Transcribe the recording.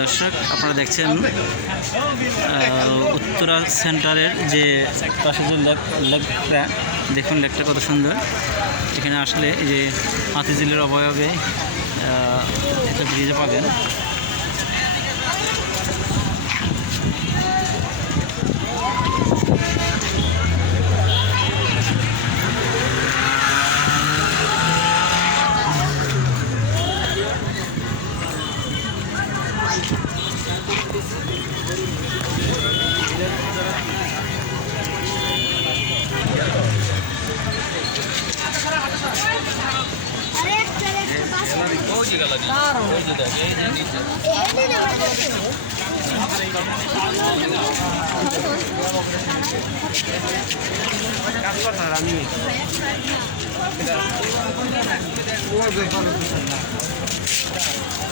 দর্শক, আপনারা দেখছেন উত্তরা সেন্টারের যে পাশে যে লেক, লেকটা, দেখুন লেকটা কত সুন্দর। এখানে আসলে এই যে হাতিঝিলের অবয়বে একটা ব্রিজে পাবেন। আরেকটা